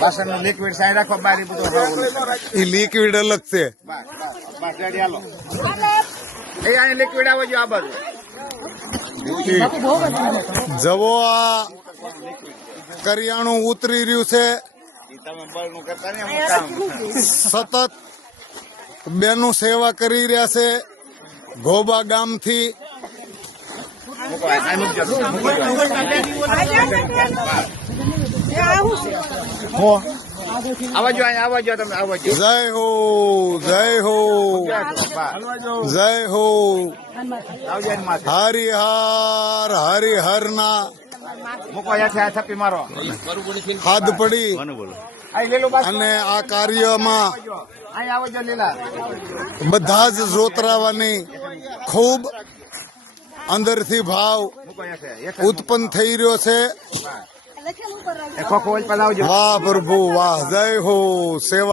પાછળનું liquid side રાખો બારી બધું એ લિક્વિડ અલગ છે. એ આ લિક્વિડ આવે જો આ બાજુ જવો આ કરિયાણું ઉતરી રહ્યું છે. તમે બળનું કરતા ને અમુક કામ. સતત બેનું સેવા કરી રહ્યા છે ઘોબા ગામથી. મૂકો, આ મૂકજો, મૂકો. આવજો અહીંયા આવજો તમે આવજો. જય હો જય હો જય હો. આવજો એની માથે. હરિહર હરિહર ના મૂકો અહીંયાથી આ થપ્પી મારો. હાથ પડી અહીં લીલું બાજુ અને આ કાર્યમાં અહીં આવજો લીલા. બધા જ જોતરાવાની ખૂબ અંદરથી ભાવ મૂકો અહીંયાથી. ઉત્પન્ન થઈ રહ્યો છે. એ ખોખો ઓલ પર આવજો. વાહ પ્રભુ વાહ જય હો સેવા.